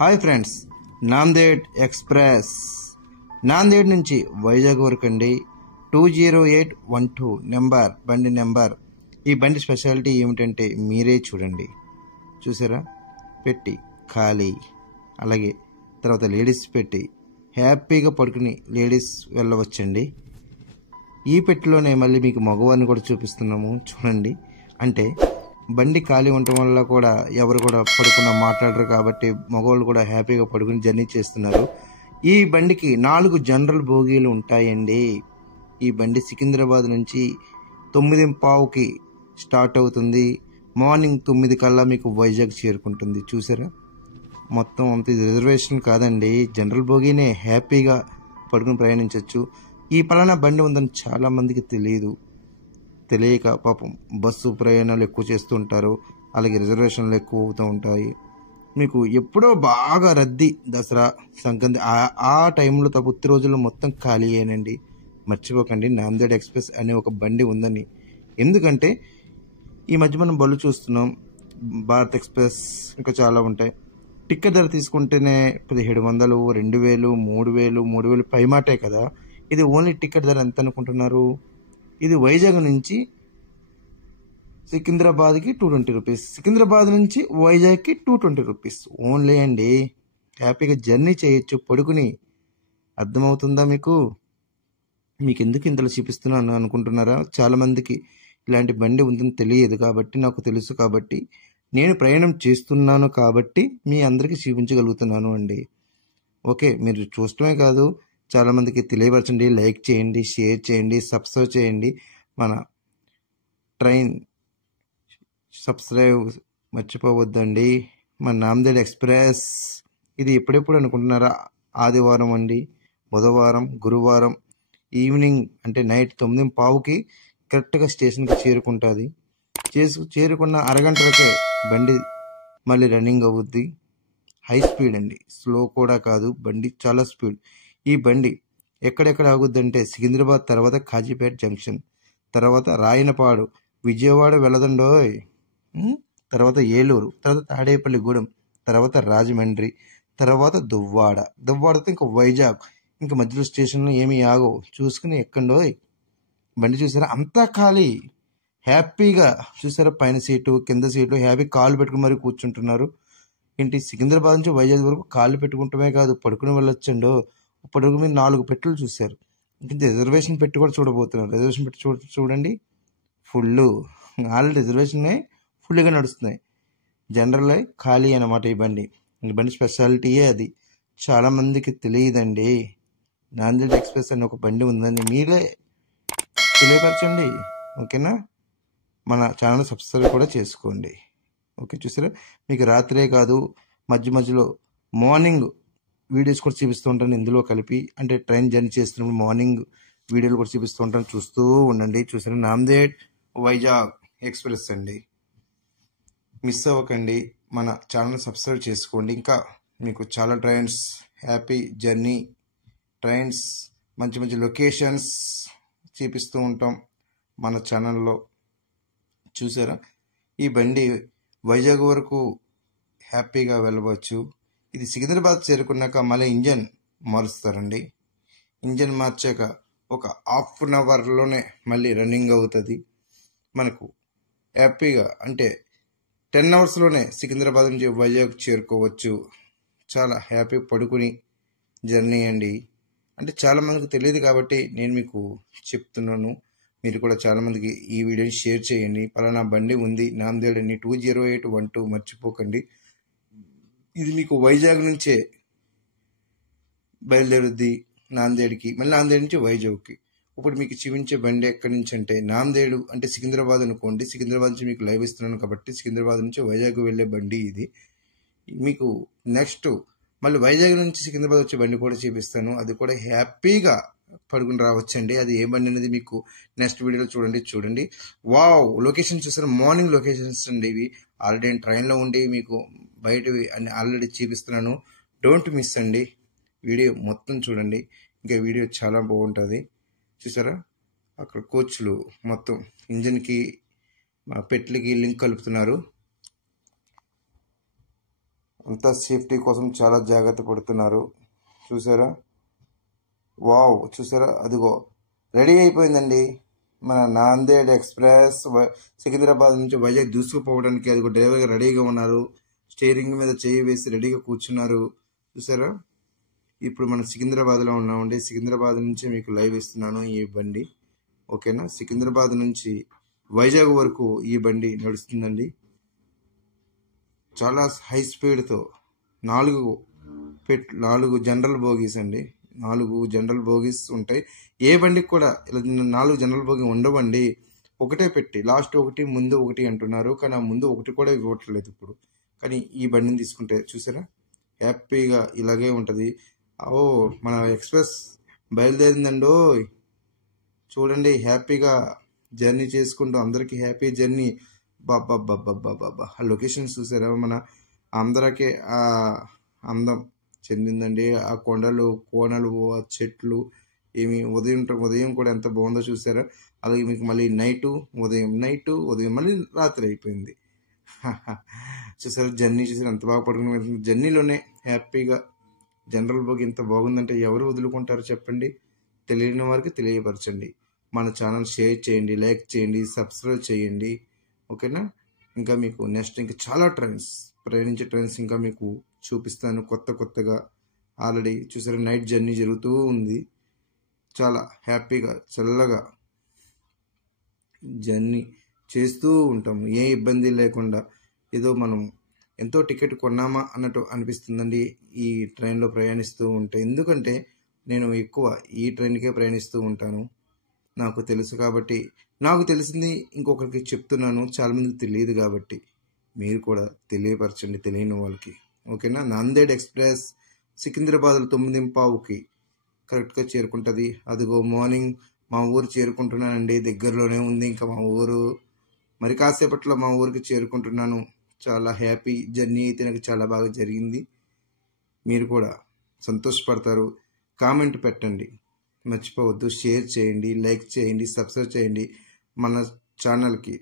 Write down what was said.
Hi friends, Nanded express Nanded నుంచి వైజాగ్ వరకు అండి. 20812 నెంబర్ బండి నెంబర్. ఈ బండి స్పెషాలిటీ ఏమిటంటే మీరే చూడండి. చూసారా, పెట్టి ఖాళీ, అలాగే తర్వాత లేడీస్ పెట్టి హ్యాపీగా పడుకుని లేడీస్ వెళ్ళవచ్చండి. ఈ పెట్టిలోనే మళ్ళీ మీకు మగవారిని కూడా చూపిస్తున్నాము చూడండి. అంటే బండి ఖాళీ ఉండటం వల్ల కూడా ఎవరు కూడా పడుకున్న మాట్లాడరు కాబట్టి మగవాళ్ళు కూడా హ్యాపీగా పడుకుని జర్నీ చేస్తున్నారు. ఈ బండికి 4 జనరల్ బోగీలు ఉంటాయండి. ఈ బండి సికింద్రాబాద్ నుంచి 9:15కి స్టార్ట్ అవుతుంది. మార్నింగ్ 9 కల్లా మీకు వైజాగ్ చేరుకుంటుంది. చూసారా, మొత్తం అంత రిజర్వేషన్ కాదండి, జనరల్ బోగీనే. హ్యాపీగా పడుకుని ప్రయాణించవచ్చు. ఈ పలానా బండి ఉందని చాలా మందికి తెలియక పాపం బస్సు ప్రయాణాలు ఎక్కువ చేస్తూ ఉంటారు. అలాగే రిజర్వేషన్లు ఎక్కువ అవుతూ ఉంటాయి. మీకు ఎప్పుడో బాగా రద్దీ, దసరా, సంక్రాంతి ఆ టైంలో తప్ప రోజుల్లో మొత్తం ఖాళీ అయ్యానండి. మర్చిపోకండి నాందేడ్ ఎక్స్ప్రెస్ అనే ఒక బండి ఉందని. ఎందుకంటే ఈ మధ్య మనం బళ్ళు చూస్తున్నాం, భారత్ ఎక్స్ప్రెస్ ఇంకా చాలా ఉంటాయి. టికెట్ ధర తీసుకుంటేనే 1700, 2000, 3000 పైమాటే కదా. ఇది ఓన్లీ టికెట్ ధర ఎంత అనుకుంటున్నారు? ఇది వైజాగ్ నుంచి సికింద్రాబాద్కి 220 రూపీస్, సికింద్రాబాద్ నుంచి వైజాగ్కి 220 రూపీస్ ఓన్లీ అండి. హ్యాపీగా జర్నీ చేయొచ్చు పడుకుని. అర్థమవుతుందా మీకు? మీకు ఎందుకు ఇంతలో చూపిస్తున్నాను అనుకుంటున్నారా? చాలామందికి ఇలాంటి బండి ఉందని తెలియదు కాబట్టి, నాకు తెలుసు కాబట్టి, నేను ప్రయాణం చేస్తున్నాను కాబట్టి మీ అందరికీ చూపించగలుగుతున్నాను అండి. ఓకే, మీరు చూడటమే కాదు, చాలామందికి తెలియపరచండి. లైక్ చేయండి, షేర్ చేయండి, సబ్స్క్రైబ్ చేయండి. మన ట్రైన్ సబ్స్క్రైబ్ మర్చిపోవద్దండి. మన నాందేడ్ ఎక్స్ప్రెస్ ఇది ఎప్పుడెప్పుడు అనుకుంటున్నారా? ఆదివారం అండి, బుధవారం, గురువారం ఈవినింగ్ అంటే నైట్ 9:15కి కరెక్ట్గా స్టేషన్కి చేరుకుంటుంది. చేరుకున్న అరగంటలకే బండి మళ్ళీ రన్నింగ్ అవుద్ది. హై స్పీడ్ అండి, స్లో కూడా కాదు, బండి చాలా స్పీడ్. ఈ బండి ఎక్కడెక్కడ ఆగుద్దంటే సికింద్రాబాద్ తర్వాత కాజీపేట జంక్షన్, తర్వాత రాయనపాడు, విజయవాడ వెళ్ళదండోయ్, తర్వాత ఏలూరు, తర్వాత తాడేపల్లిగూడెం, తర్వాత రాజమండ్రి, తర్వాత దువ్వాడతో ఇంకా వైజాగ్. ఇంకా మధ్యలో స్టేషన్లో ఏమీ ఆగవు, చూసుకుని ఎక్కండోయ్. బండి చూసారా, అంతా ఖాళీ. హ్యాపీగా చూసారా, పైన సీటు కింద సీటు, హ్యాపీ కాళ్ళు పెట్టుకుని మరీ కూర్చుంటున్నారు. ఏంటి, సికింద్రాబాద్ నుంచి వైజాగ్ వరకు కాళ్ళు పెట్టుకుంటమే కాదు, పడుకుని వెళ్ళొచ్చండో. ఇప్పటివరకు మీరు 4 పెట్టులు చూశారు. ఇంక రిజర్వేషన్ పెట్టి కూడా చూడబోతున్నారు. రిజర్వేషన్ పెట్టి చూడండి, ఫుల్. ఆల్రెడీ రిజర్వేషన్ ఫుల్గా నడుస్తున్నాయి. జనరల్ ఖాళీ అన్నమాట. ఈ బండి స్పెషాలిటీయే అది. చాలామందికి తెలియదండి. నాందేడ్ ఎక్స్ప్రెస్ అని ఒక బండి ఉందని మీరే తెలియపరచండి. ఓకేనా? మన ఛానల్ సబ్స్క్రైబ్ కూడా చేసుకోండి. ఓకే, చూసారా, మీకు రాత్రే కాదు మధ్యలో మార్నింగ్ వీడియోస్ కూడా చూపిస్తూ ఉంటాను ఇందులో కలిపి. అంటే ట్రైన్ జర్నీ చేస్తున్నప్పుడు మార్నింగ్ వీడియోలు కూడా చూపిస్తూ ఉంటాను, చూస్తూ ఉండండి. చూసారా, నాందేడ్ వైజాగ్ ఎక్స్ప్రెస్ అండి. మిస్ అవ్వకండి, మన ఛానల్ సబ్స్క్రైబ్ చేసుకోండి. ఇంకా మీకు చాలా ట్రైన్స్, హ్యాపీ జర్నీ ట్రైన్స్, మంచి లొకేషన్స్ చూపిస్తూ ఉంటాం మన ఛానల్లో. చూసారా, ఈ బండి వైజాగ్ వరకు హ్యాపీగా వెళ్ళవచ్చు. ఇది సికింద్రాబాద్ చేరుకున్నాక మళ్ళీ ఇంజన్ మారుస్తారండి. ఇంజన్ మార్చాక ఒక ½ అవర్లోనే మళ్ళీ రన్నింగ్ అవుతుంది. మనకు హ్యాపీగా అంటే 10 అవర్స్లోనే సికింద్రాబాద్ నుంచి వైజాగ్ చేరుకోవచ్చు. చాలా హ్యాపీ పడుకుని జర్నీ అండి. అంటే చాలామందికి తెలియదు కాబట్టి నేను మీకు చెప్తున్నాను. మీరు కూడా చాలామందికి ఈ వీడియోని షేర్ చేయండి. పలానా బండి ఉంది నాందేడ్ అని 20812 మర్చిపోకండి. ఇది మీకు వైజాగ్ నుంచే బయలుదేరుద్ది నాందేడ్కి, మళ్ళీ నాందేడ్ నుంచి వైజాగ్కి. ఇప్పుడు మీకు చూపించే బండి ఎక్కడి నుంచి అంటే నాందేడు అంటే సికింద్రాబాద్ అనుకోండి. సికింద్రాబాద్ నుంచి మీకు లైవ్ ఇస్తున్నాను కాబట్టి సికింద్రాబాద్ నుంచి వైజాగ్ వెళ్ళే బండి ఇది. మీకు నెక్స్ట్ మళ్ళీ వైజాగ్ నుంచి సికింద్రాబాద్ వచ్చే బండి కూడా చూపిస్తాను. అది కూడా హ్యాపీగా పడుకుని రావచ్చండి. అది ఏ బండి అనేది మీకు నెక్స్ట్ వీడియోలో చూడండి. వావ్, లొకేషన్ చూసారు, మార్నింగ్ లొకేషన్స్ అండి ఇవి. ఆల్రెడీ ట్రైన్లో ఉండి మీకు బయటవి అన్ని ఆల్రెడీ చూపిస్తున్నాను. డోంట్ మిస్ అండి, వీడియో మొత్తం చూడండి. ఇంకా వీడియో చాలా బాగుంటుంది. చూసారా, అక్కడ కోచ్లు మొత్తం ఇంజన్కి పెట్లకి లింక్ కలుపుతున్నారు. అంతా సేఫ్టీ కోసం చాలా జాగ్రత్త పడుతున్నారు. చూసారా, వావ్, చూసారా, అదిగో రెడీ అయిపోయిందండి మన నాందేడ్ ఎక్స్ప్రెస్. సికింద్రాబాద్ నుంచి వైజాగ్ దూసుకుపోవడానికి అదిగో డ్రైవర్గా రెడీగా ఉన్నారు. స్టీరింగ్ మీద చేయి వేసి రెడీగా కూర్చున్నారు. చూసారా, ఇప్పుడు మనం సికింద్రాబాద్లో ఉన్నామండి. సికింద్రాబాద్ నుంచి మీకు లైవ్ ఇస్తున్నాను ఈ బండి. ఓకేనా, సికింద్రాబాద్ నుంచి వైజాగ్ వరకు ఈ బండి నడుస్తుందండి. చాలా హై స్పీడ్తో 4 జనరల్ బోగీస్ అండి. 4 జనరల్ బోగీస్ ఉంటాయి. ఏ బండికి కూడా ఇలా 4 జనరల్ బోగీ ఉండవండి. ఒకటే పెట్టి లాస్ట్ ఒకటి ముందు ఒకటి అంటున్నారు, కానీ ఆ ముందు ఒకటి కూడా ఇవ్వట్లేదు ఇప్పుడు. కానీ ఈ బండిని తీసుకుంటే చూసారా, హ్యాపీగా ఇలాగే ఉంటుంది. ఓ, మన ఎక్స్ప్రెస్ బయలుదేరిందండో. చూడండి, హ్యాపీగా జర్నీ చేసుకుంటూ అందరికీ హ్యాపీ జర్నీ. బాబా ఆ లొకేషన్స్ చూసారా, మన అందరికీ ఆ అందం చెందిందండి. ఆ కొండలు కోనలు ఆ చెట్లు ఏమి ఉదయం కూడా ఎంత బాగుందో చూసారా. అలాగే మీకు మళ్ళీ ఉదయం మళ్ళీ రాత్రి అయిపోయింది. చూసారా, జర్నీ చూసారా ఎంత బాగా పడుకుని జర్నీలోనే హ్యాపీగా. జనరల్ బోగి ఎంత బాగుందంటే ఎవరు వదులుకుంటారు చెప్పండి. తెలియని వారికి తెలియపరచండి. మన ఛానల్ షేర్ చేయండి, లైక్ చేయండి, సబ్స్క్రైబ్ చేయండి. ఓకేనా, ఇంకా మీకు నెక్స్ట్ ఇంకా చాలా ప్రయాణించే ట్రైన్స్ ఇంకా మీకు చూపిస్తాను కొత్తగా. ఆల్రెడీ చూసారా, నైట్ జర్నీ జరుగుతూ ఉంది. చాలా హ్యాపీగా చల్లగా జర్నీ చేస్తూ ఉంటాము, ఏ ఇబ్బంది లేకుండా. ఏదో మనం ఎంతో టికెట్ కొన్నామా అన్నట్టు అనిపిస్తుందండి ఈ ట్రైన్లో ప్రయాణిస్తూ ఉంటే. ఎందుకంటే నేను ఎక్కువ ఈ ట్రైన్కే ప్రయాణిస్తూ ఉంటాను. నాకు తెలుసు కాబట్టి, నాకు తెలిసింది ఇంకొకరికి చెప్తున్నాను. చాలామందికి తెలియదు కాబట్టి మీరు కూడా తెలియపరచండి తెలియని వాళ్ళకి. ఓకేనా, నాందేడ్ ఎక్స్ప్రెస్ సికింద్రాబాద్లో 9:15కి కరెక్ట్గా చేరుకుంటుంది. అదిగో మార్నింగ్ మా ఊరు చేరుకుంటున్నానండి. దగ్గరలోనే ఉంది ఇంకా మా ఊరు. మరి కాసేపట్లో మా ఊరికి చేరుకుంటున్నాను. చాలా హ్యాపీ జర్నీ అయితే నాకు చాలా బాగా జరిగింది. మీరు కూడా సంతోషపడతారు. కామెంట్ పెట్టండి, మర్చిపోవద్దు. షేర్ చేయండి, లైక్ చేయండి, సబ్స్క్రైబ్ చేయండి మన ఛానల్కి.